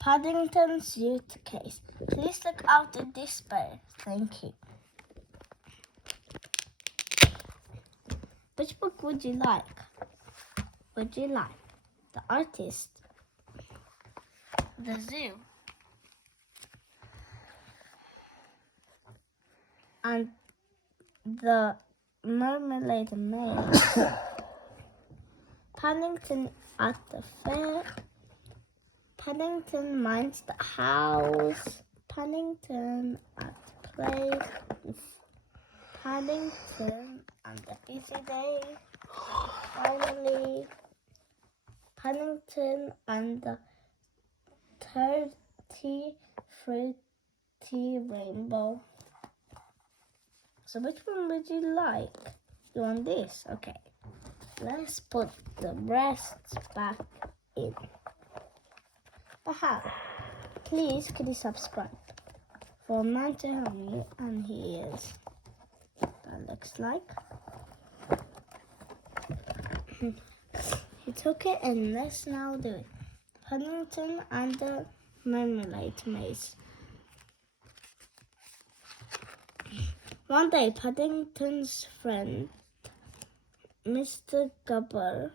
Paddington's suitcase. Please look out the display. Thank you. Which book would you like? Would you like The Artist, The Zoo, and The Marmalade Maze? Paddington at the fair. Paddington minds the house. Paddington at play. Paddington on the busy day. Finally, Paddington and the 30 fruity rainbow. So which one would you like? You want this? Okay. Let's put the rest back in. Aha! Please could you subscribe for man to Honey, and here's that looks like. He took it and let's now do it. Paddington and the Marmalade Maze. One day, Paddington's friend, Mr. Gubber,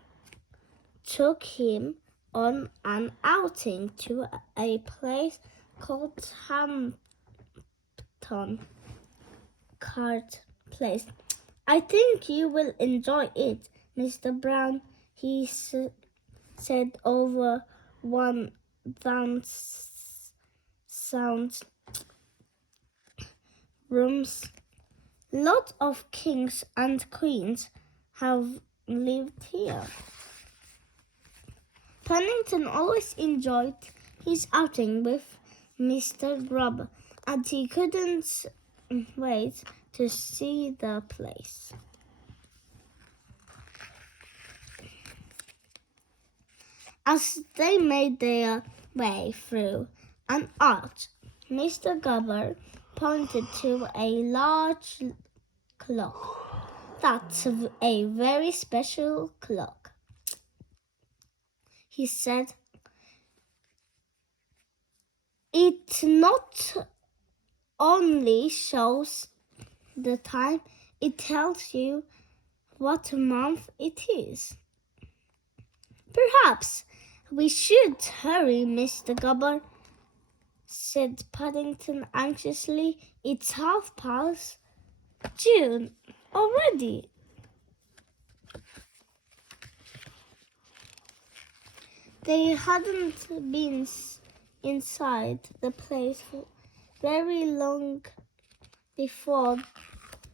took him on an outing to a place called Hampton Cart Place. I think you will enjoy it, Mr. Brown, he said over one sound rooms. Lots of kings and queens have lived here. Paddington always enjoyed his outing with Mr. Grub, and he couldn't wait to see the place. As they made their way through an arch, Mr. Gubber pointed to a large clock. That's a very special clock, he said. It not only shows the time, it tells you what month it is. Perhaps we should hurry, Mr. Gubber, said Paddington anxiously. It's 1/2 June already. They hadn't been inside the place very long before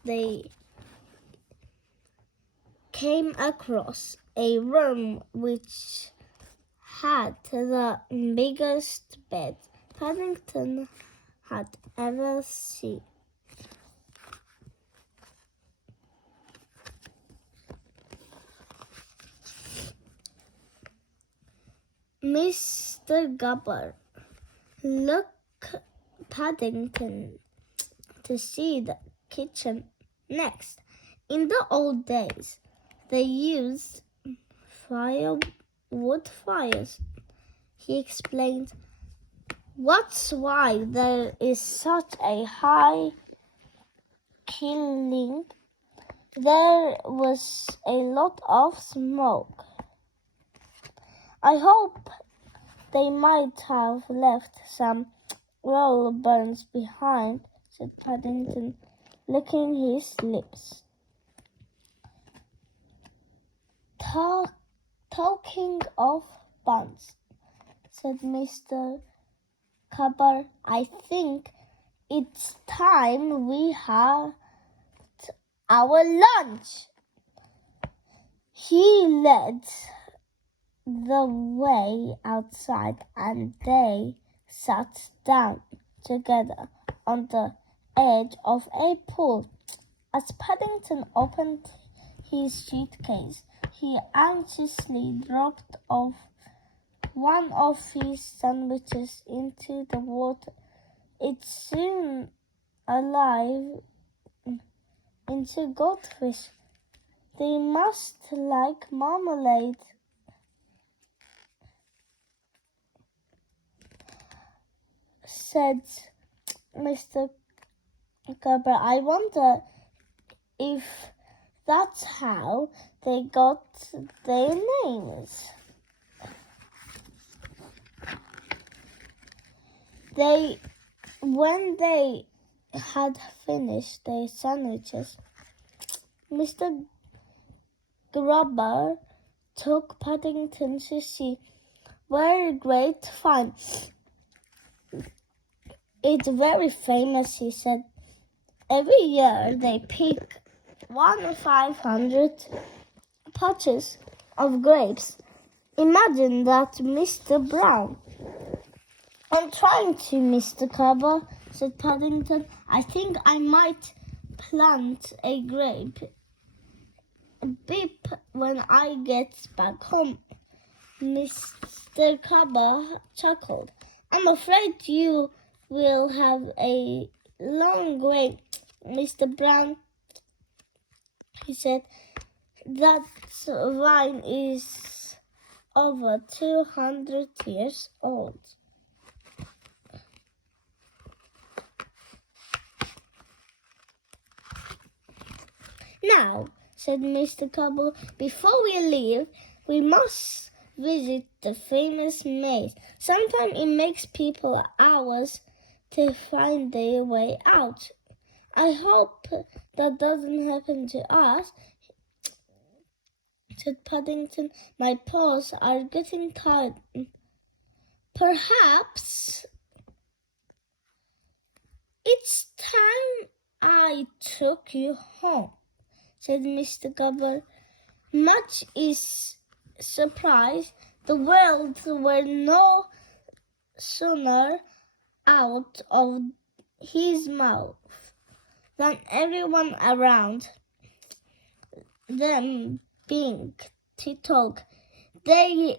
they came across a room which had the biggest bed Paddington had ever seen. Mr. Gubber looked Paddington to see the kitchen next. In the old days, they used wood fires, he explained. That's why there is such a high killing. There was a lot of smoke. I hope they might have left some roll burns behind, said Paddington, licking his lips. Talking of buns, said Mr. Gubber, I think it's time we had our lunch. He led the way outside and they sat down together on the edge of a pool. As Paddington opened his suitcase, he anxiously dropped off one of his sandwiches into the water. It soon alive into goldfish. They must like marmalade. said Mr. Cobra. I wonder if that's how they got their names. When they had finished their sandwiches, Mr. Grubber took Paddington to see where great fun. It's very famous, he said. Every year they pick 1,500 patches of grapes. Imagine that, Mr. Brown. I'm trying to, Mr. Cobber, said Paddington. I think I might plant a grape. Beep when I get back home. Mr. Cobber chuckled. I'm afraid you will have a long wait, Mr. Brown, he said. That vine is over 200 years old. Now, said Mr. Cobble, before we leave, we must visit the famous maze. Sometimes it makes people hours to find their way out. I hope that doesn't happen to us, said Paddington. My paws are getting tired. Perhaps it's time I took you home, said Mr. Cobble. Much is surprised. The words were no sooner out of his mouth than everyone around them began to talk. That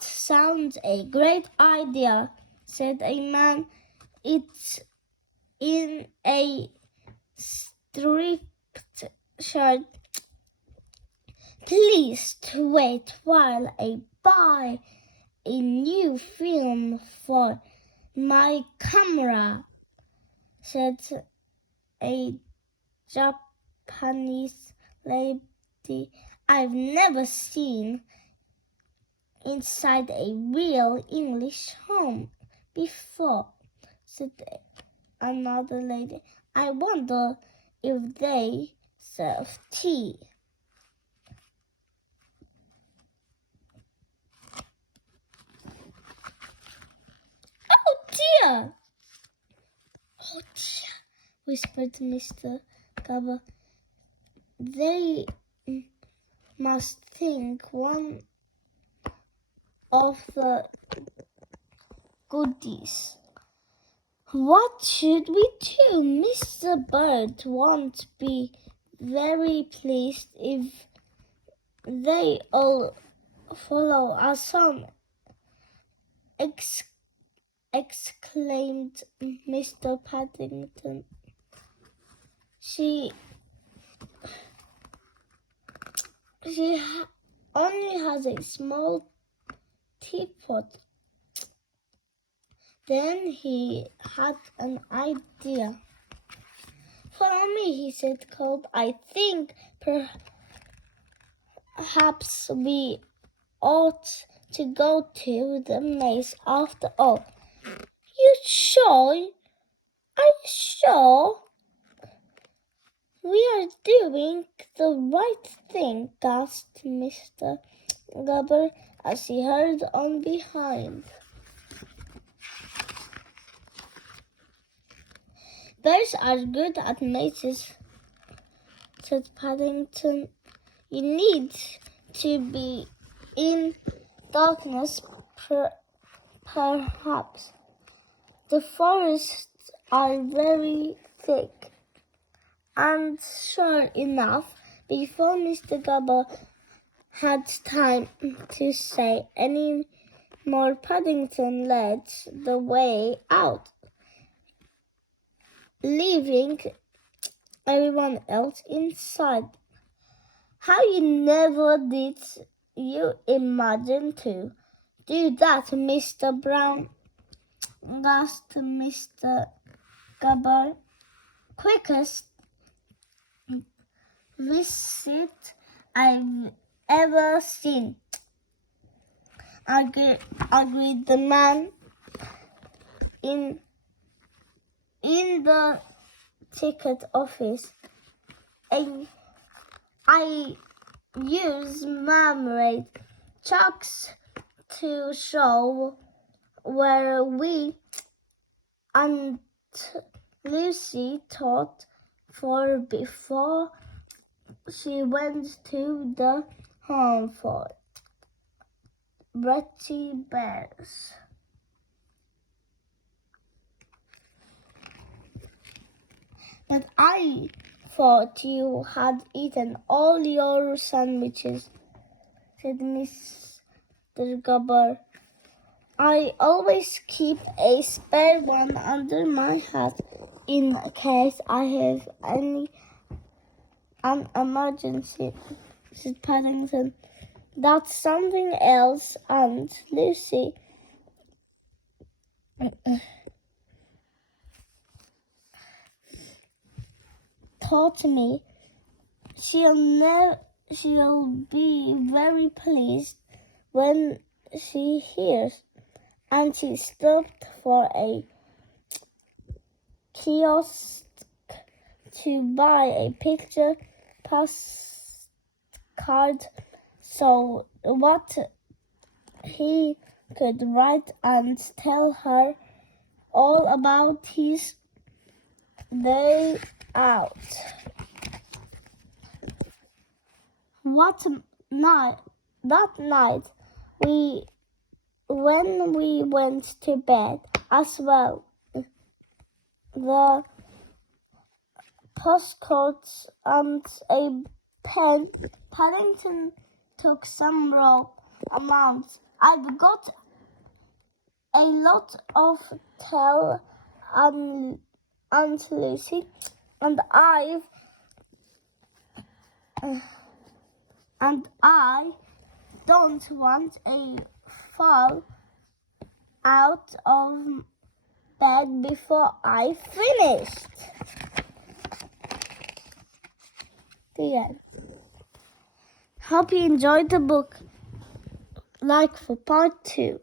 sounds a great idea, said a man. It's in a striped shirt. Please wait while I buy a new film for my camera, said a Japanese lady. I've never seen inside a real English home before, said another lady. I wonder if they serve tea. Oh dear, whispered Mr. Cobble. They must think one of the goodies. What should we do? Mr. Bird won't be very pleased if they all follow us home, exclaimed Mr. Paddington. She only has a small teapot. Then he had an idea. Follow me, he said cold. I think perhaps we ought to go to the maze after all. You sure? Are you sure? We are doing the right thing, gasped Mr. Gubber as he hurried on behind. Bears are good at mazes, said Paddington. You need to be in darkness, perhaps. The forests are very thick. And sure enough, before Mr. Gobble had time to say any more, Paddington led the way out, leaving everyone else inside. How never did you imagine to do that, Mr. Brown? gasped Mr. Gubber. Quickest visit I've ever seen, agreed the man in the ticket office. I use marmalade chunks to show where we and Lucy thought for before she went to the home for Betty Bears. But I thought you had eaten all your sandwiches, said Mr. Gubber. I always keep a spare one under my hat in case I have an emergency, said Paddington. That's something else, Aunt Lucy. Taught me. She'll be very pleased when she hears. And she stopped for a kiosk to buy a picture postcard so what he could write and tell her all about his day out. That night, when we went to bed as well, the postcards and a pen, Paddington took some raw amounts. I've got a lot of tell Aunt Lucy, and I don't want a fall out of bed before I finished. The end. Hope you enjoyed the book. Like for part 2.